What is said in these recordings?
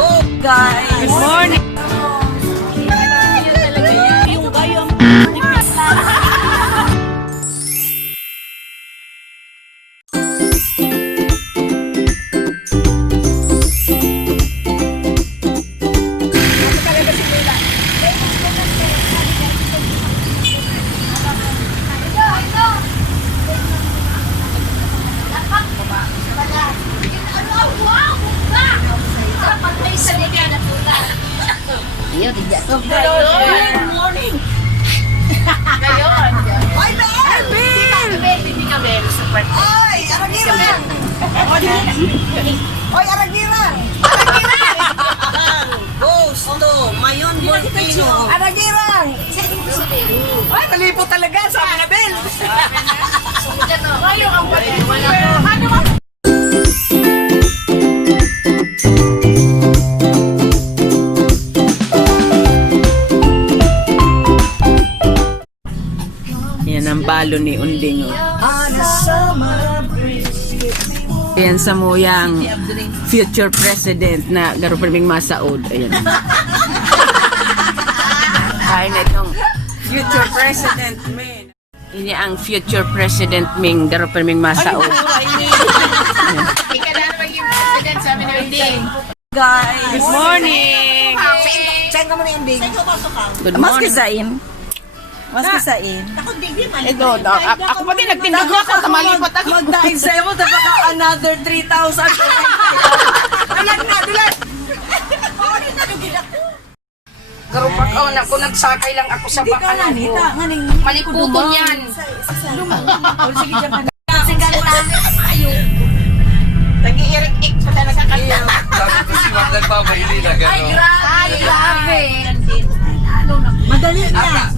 Oh, guys. Good morning. Yung kayo. Good morning. Ngayon. Ay, Bel! Hindi ka Bel. Support. Ay, Aragirang! Oy, Aragirang! Gusto, Mayon Volcano. Aragirang! Ay, nalipo talaga sa mga Bel! Ngayon ang pati. Yan ang balo ni Unding. Oh. Yan sa muyang future president na garo priming masaod. Ayan. Ay na itong future president min. Ini ang future president ming garo priming masaod. Ika na naman yung president sa amin ng day. Guys! Good morning. Saan ka mo na yung ding? Good Mas morning. kisain. Mas kisain. Ito, ako pati nagtindig ako, tamalipat ako. Magdaig sa'yo mo, tapos ka another 3,000. Alag na, dulat! Garupak ako na kung nagsakay lang ako sa bakalan ko. Malikuton yan. Nag-iirik-ik pa talaga kanya. Sabi ko si Wag nagpapahili na gano'n. Ay, grabe. Madali na.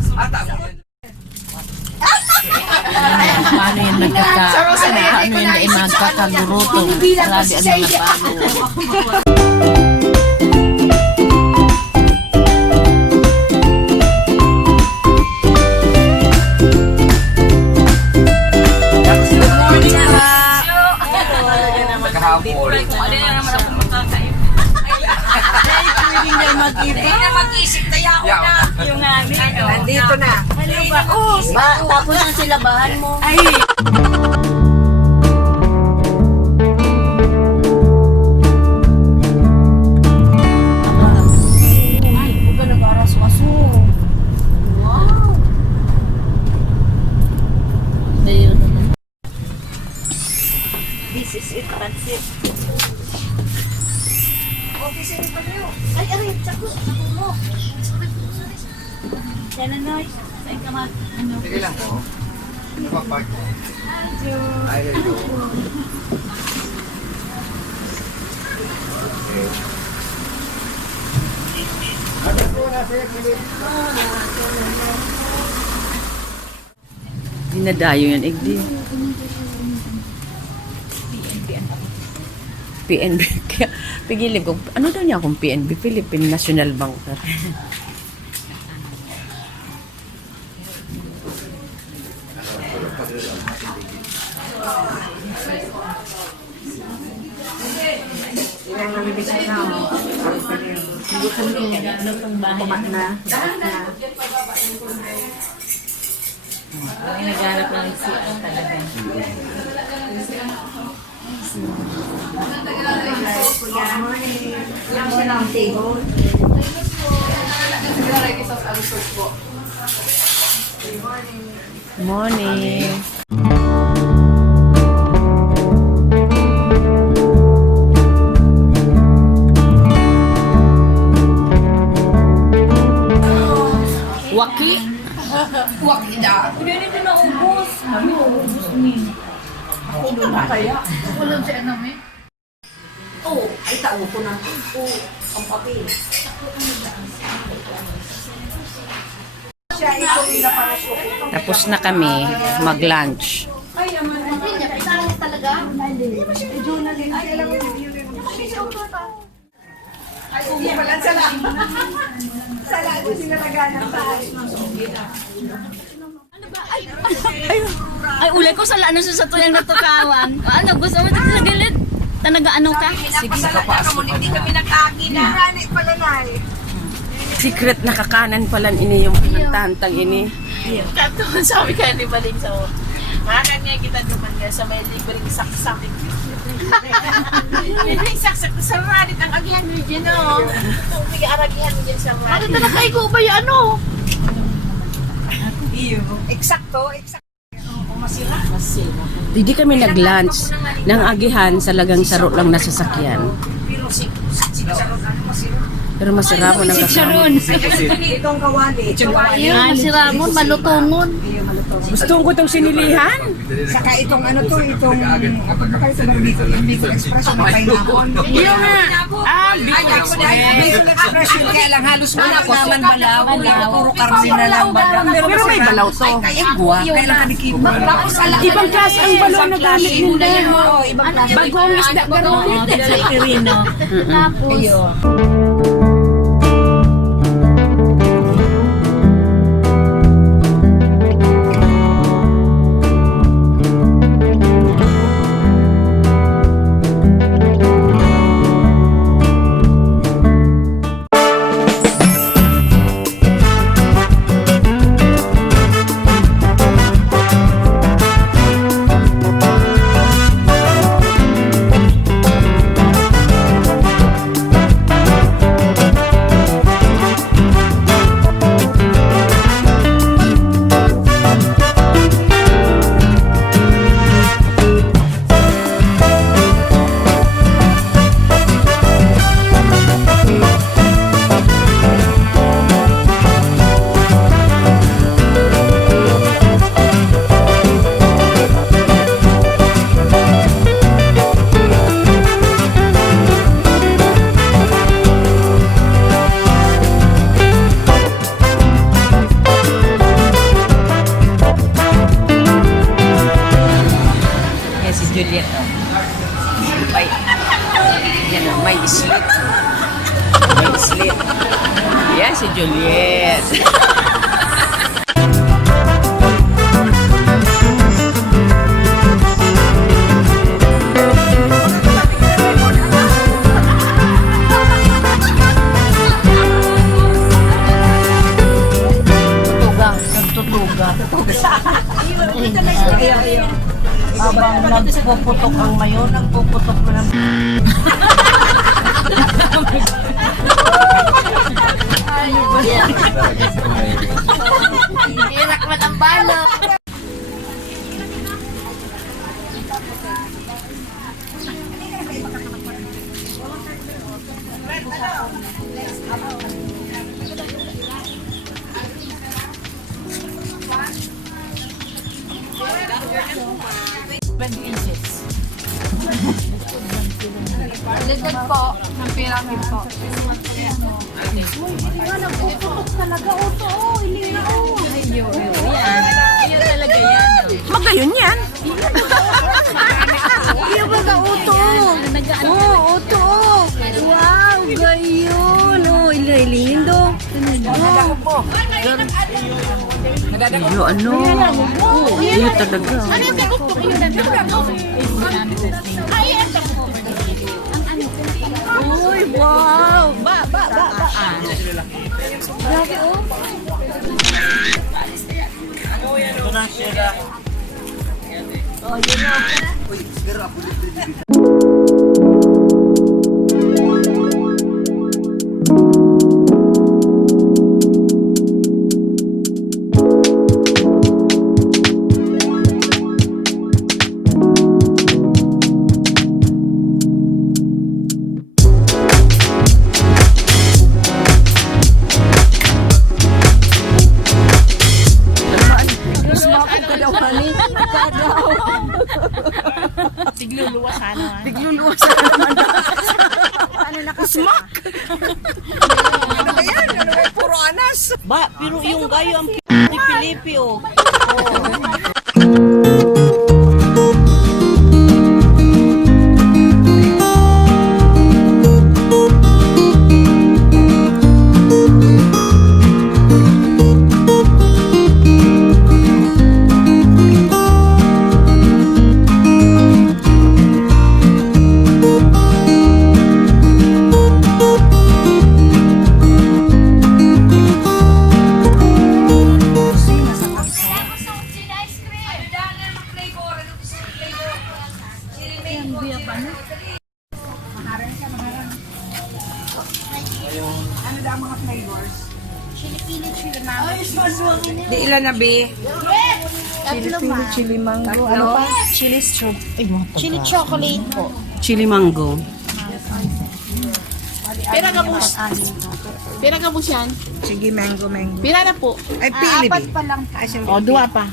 Paano yung paano yung nagkakaguruto? Grabe ang mga bago. Kahapon. Hindi na mag-isip na yaw na. Yung Nandito na. Tapos ang silabahan mo. This is it, pansit. Office pa niyo. Ay, aray, tsako mo. Yan na, Noy. Saan ka mag... Sige lang po. Papak. Ay, hello. Dinadayo yan, Igdi. PNB. Kaya, pigilin ko, ano daw niya akong PNB? Philippine National Bank. Ay, naghanap ng siya talaga. Morning. Waki? Waki na. Hindi ko naubos. Ano, ubos niya. Ako doon na kaya. Walang si ano, eh. Oo, ay tao ko na. Oo, ang papel. Siya ito nila para siya. Tapos na kami mag-lunch. Ay, uwi pala sala. Sala ito sinalaganan sa Ay, ulay ko sa ano sa tuyang natukawan. Ano, gusto mo dito sa gilid? nag-ano ka? Sige, hindi kami nag-agi na. Secret nakakanan pala ini yung pinuntahan tang ini. Kato, sabi ka ni Baling sa makan nga kita duman nga sa may libreng saksak. Libreng saksak sa radit ang agihan mo dyan, no? Kung may aragihan mo dyan sa radit. Ano talaga ikaw ba yan, ano? Eksakto. Hindi kami nag-lunch ng agihan sa lagang saro lang na sasakyan. Pero masarap mo ng kasama. Itong kawali. Si Ramon, malutungon. Gusto ko itong sinilihan. Saka itong ano to, itong Bicol Express, yung pineapple. Iyo nga. Bicol Express. Bicol Express yun, kaya lang halos wala naman balaw. Puro karne na lang balaw. Pero may balaw to. Kaya guwa, kaya lang kanikibo. Ibang klase ang balaw na gamit nila. Bagong isda ka rin. Tapos, Yan si Juliet. Ay, yan o, may slit. May slit. Yan si Juliet. Habang nagpuputok ang mayon, nagpuputok na ng... irak man ang balo. Likod po, ng pyramid po. Magayon yan. Iyo ba ka uto? Oo, uto. Wow, gayon. Oh, lindo. Iyo ano. Iyo talaga. Uy, wow. Ba. Grabe, oh. Tigluluwa sana. Tigluluwa sa naman. Ano nakasmak? Ano ba yan? Ano ba yung puro anas? Ba, pero yung gayo ang Pilipi, oh. Di ilan na, Bi? Chili mango. Ano pa? Chili straw. Chili chocolate po. Chili mango. Pira ka bus. Pira ka bus yan. Sige, mango. Pira na po. Ay, pili, Bi. pa lang. O, dua pa.